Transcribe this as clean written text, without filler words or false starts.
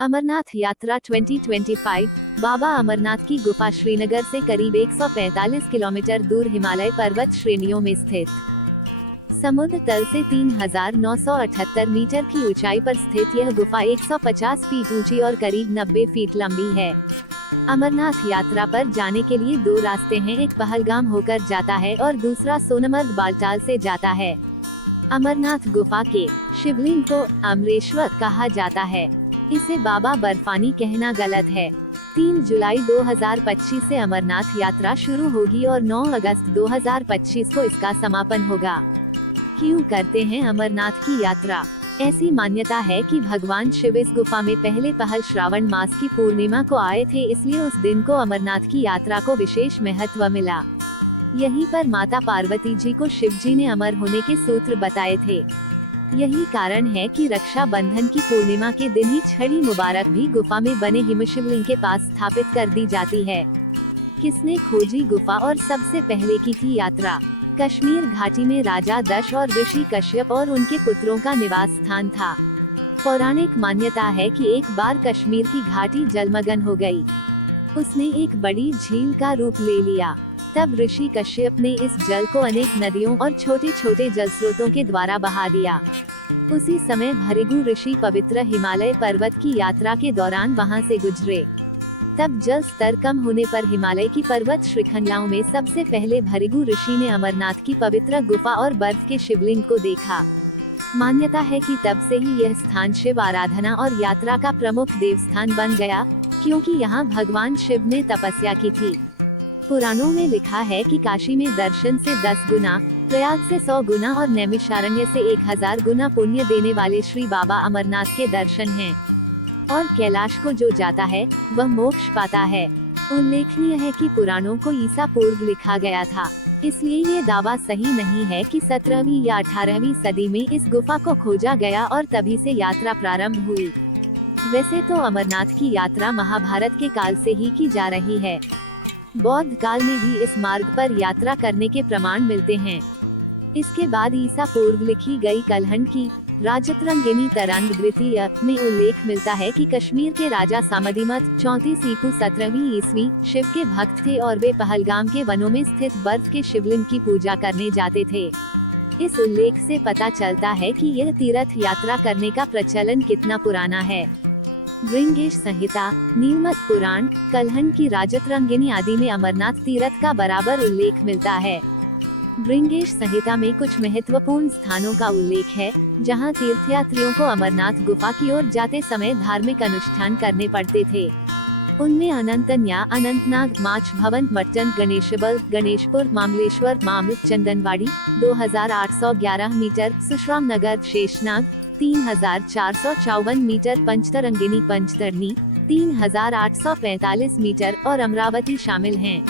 अमरनाथ यात्रा 2025। बाबा अमरनाथ की गुफा श्रीनगर से करीब 145 किलोमीटर दूर हिमालय पर्वत श्रेणियों में स्थित समुद्र तल से 3,978 मीटर की ऊंचाई पर स्थित यह गुफा 150 फीट ऊंची और करीब 90 फीट लंबी है। अमरनाथ यात्रा पर जाने के लिए दो रास्ते हैं, एक पहलगाम होकर जाता है और दूसरा सोनमर्ग बालटाल से जाता है। अमरनाथ गुफा के शिवलिंग को अमरेश्वर कहा जाता है। इसे बाबा बर्फानी कहना गलत है। 3 जुलाई 2025 से अमरनाथ यात्रा शुरू होगी और 9 अगस्त 2025 को इसका समापन होगा। क्यों करते हैं अमरनाथ की यात्रा? ऐसी मान्यता है कि भगवान शिव इस गुफा में पहले पहल श्रावण मास की पूर्णिमा को आए थे, इसलिए उस दिन को अमरनाथ की यात्रा को विशेष महत्व मिला। यहीं पर माता पार्वती जी को शिव जी ने अमर होने के सूत्र बताए थे। यही कारण है कि रक्षा बंधन की पूर्णिमा के दिन ही छड़ी मुबारक भी गुफा में बने हिमशिवलिंग के पास स्थापित कर दी जाती है। किसने खोजी गुफा और सबसे पहले की थी यात्रा? कश्मीर घाटी में राजा दक्ष और ऋषि कश्यप और उनके पुत्रों का निवास स्थान था। पौराणिक मान्यता है कि एक बार कश्मीर की घाटी जलमग्न हो गई। उसने एक बड़ी झील का रूप ले लिया। तब ऋषि कश्यप ने इस जल को अनेक नदियों और छोटे छोटे जल स्रोतों के द्वारा बहा दिया। उसी समय भृगु ऋषि पवित्र हिमालय पर्वत की यात्रा के दौरान वहां से गुजरे। तब जल स्तर कम होने पर हिमालय की पर्वत श्रृंखलाओं में सबसे पहले भृगु ऋषि ने अमरनाथ की पवित्र गुफा और बर्फ के शिवलिंग को देखा। मान्यता है कि तब से ही यह स्थान शिव आराधना और यात्रा का प्रमुख देवस्थान बन गया, क्योंकि यहाँ भगवान शिव ने तपस्या की थी। पुराणों में लिखा है कि काशी में दर्शन से 10 गुना, प्रयाग से 100 गुना और नैमिषारण्य से 1000 गुना पुण्य देने वाले श्री बाबा अमरनाथ के दर्शन हैं। और कैलाश को जो जाता है वह मोक्ष पाता है। उल्लेखनीय है कि पुराणों को ईसा पूर्व लिखा गया था, इसलिए ये दावा सही नहीं है कि 17वीं या 18वीं सदी में इस गुफा को खोजा गया और तभी से यात्रा प्रारंभ हुई। वैसे तो अमरनाथ की यात्रा महाभारत के काल से ही की जा रही है। बौद्ध काल में भी इस मार्ग पर यात्रा करने के प्रमाण मिलते हैं। इसके बाद ईसा पूर्व लिखी गई कलहंड की राजतरंगिणी तरंग द्वितीय में उल्लेख मिलता है कि कश्मीर के राजा सामदीमत 34 ईपू 17वीं ईस्वी शिव के भक्त थे और वे पहलगाम के वनों में स्थित बर्फ के शिवलिंग की पूजा करने जाते थे। इस उल्लेख से पता चलता है कि यह तीर्थ यात्रा करने का प्रचलन कितना पुराना है। भृंगेश संहिता, नीलमत पुराण, कलहंड की राजतरंगिणी आदि में अमरनाथ तीर्थ का बराबर उल्लेख मिलता है। भृंगेश संहिता में कुछ महत्वपूर्ण स्थानों का उल्लेख है, जहां तीर्थयात्रियों को अमरनाथ गुफा की ओर जाते समय धार्मिक अनुष्ठान करने पड़ते थे। उनमें अनंतन्या, अनंतनाग, माच भवन, मट्टन, गणेशबल, गणेशपुर, मामलेश्वर, मामल, चंदनवाड़ी 2811 मीटर, सुश्राम नगर, शेषनाग 3454 मीटर, पंचतरंगिनी पंचतरणी 3845 मीटर और अमरावती शामिल हैं।